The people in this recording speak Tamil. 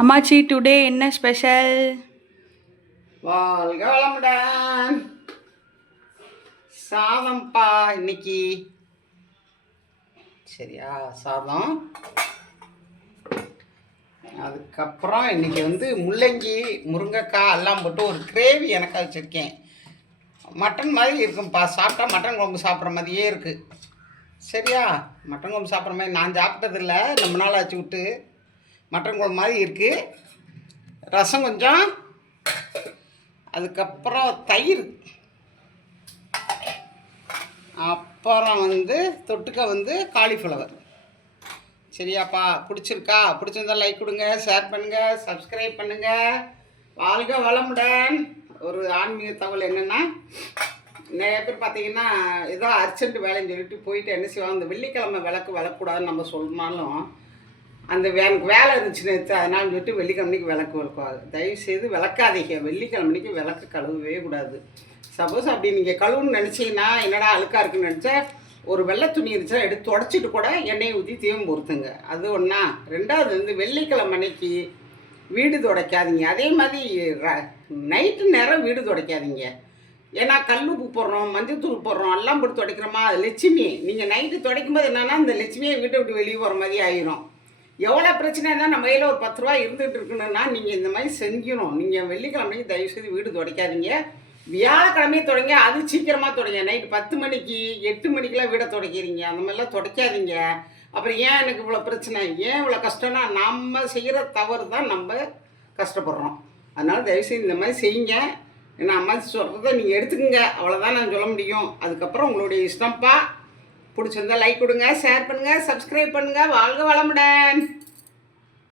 அம்மாச்சி டுடே என்ன ஸ்பெஷல்? வாழ்க வளமுடன். சாதம்ப்பா இன்னைக்கு. சரியா, சாதம். அதுக்கப்புறம் இன்னைக்கு முள்ளங்கி முருங்கைக்காய் எல்லாம் போட்டு ஒரு கிரேவி எனக்கு வச்சுருக்கேன். மட்டன் மாதிரி இருக்கும்ப்பா. சாப்பிட்டா மட்டன் குழம்பு சாப்பிட்ற மாதிரியே இருக்குது. சரியா, மட்டன் குழம்பு சாப்பிட்ற மாதிரி நான் சாப்பிட்டதில்லை, ரொம்ப நாள் ஆச்சு விட்டு. மட்டன் குழம்பு மாதிரி இருக்குது. ரசம் கொஞ்சம், அதுக்கப்புறம் தயிர், அப்புறம் தொட்டுக்க காலிஃப்ளவர். சரியாப்பா, பிடிச்சிருக்கா? பிடிச்சிருந்தா லைக் கொடுங்க, ஷேர் பண்ணுங்கள், சப்ஸ்கிரைப் பண்ணுங்கள். வாழ்க வளமுடன். ஒரு ஆன்மீக தகவல் என்னென்னா, நிறைய பேர் பார்த்தீங்கன்னா ஏதோ அர்ஜென்ட் வேலைன்னு சொல்லிட்டு போயிட்டு என்ன செய்வாங்க, அந்த வெள்ளிக்கிழமை விளக்கக்கூடாதுன்னு நம்ம சொன்னாலும் அந்த வேலை இருந்துச்சு நேற்று, அதனால சொல்லிட்டு வெள்ளிக்கிழமைக்கு விளக்கு விளக்குவாங்க. தயவுசெய்து விளக்காதீங்க. வெள்ளிக்கிழமைக்கு விளக்கு கழுவவே கூடாது. சப்போஸ் அப்படி நீங்கள் கழுவுன்னு நினச்சிங்கன்னா, என்னடா அழுக்காக இருக்குன்னு நினச்சா ஒரு வெள்ளை துணி இருந்துச்சா எடுத்து தொடச்சிட்டு கூட எண்ணெயை ஊற்றி தீவம் பொறுத்துங்க. அது ஒன்றா. ரெண்டாவது வெள்ளிக்கிழமை அன்னைக்கு வீடு துடைக்காதீங்க. அதே மாதிரி நைட்டு நேரம் வீடு துடைக்காதீங்க. ஏன்னா கல் உப்பு போடுறோம், மஞ்சத்தூள் போடுறோம், எல்லாம் போட்டு துடைக்கிறோமா, அது லட்சுமி. நீங்கள் நைட்டு துடைக்கும்போது என்னென்னா இந்த லட்சுமியை வீட்டை விட்டு வெளியே போகிற மாதிரி ஆயிரும். எவ்வளோ பிரச்சனை தான் நம்ம கையில் ஒரு 10 ரூபா இருந்துகிட்டு இருக்கணும்னா நீங்கள் இந்த மாதிரி செஞ்சணும். நீங்கள் வெள்ளிக்கிழமைக்கு தயவுசெய்து வீடு துடைக்காதீங்க. வியாழக்கிழமையே தொடங்க, அது சீக்கிரமாக தொடங்க. நைட்டு 10 மணிக்கு 8 மணிக்கெலாம் வீடை துடைக்கிறீங்க. அந்த மாதிரிலாம் துடைக்காதீங்க. அப்புறம் ஏன் எனக்கு இவ்வளோ பிரச்சனை, ஏன் இவ்வளோ கஷ்டம்னா நம்ம செய்கிற தவறு தான் நம்ம கஷ்டப்படுறோம். அதனால் தயவுசெய்து இந்த மாதிரி செய்யுங்க. ஏன்னா அம்மா சொல்கிறத நீங்கள் எடுத்துக்கோங்க, அவ்வளோதான் நான் சொல்ல முடியும். அதுக்கப்புறம் உங்களுடைய இஷ்டம்ப்பா. பிடிச்சிருந்தா லைக் கொடுங்க, ஷேர் பண்ணுங்கள், சப்ஸ்கிரைப் பண்ணுங்கள். வாழ்க வளமுடன்.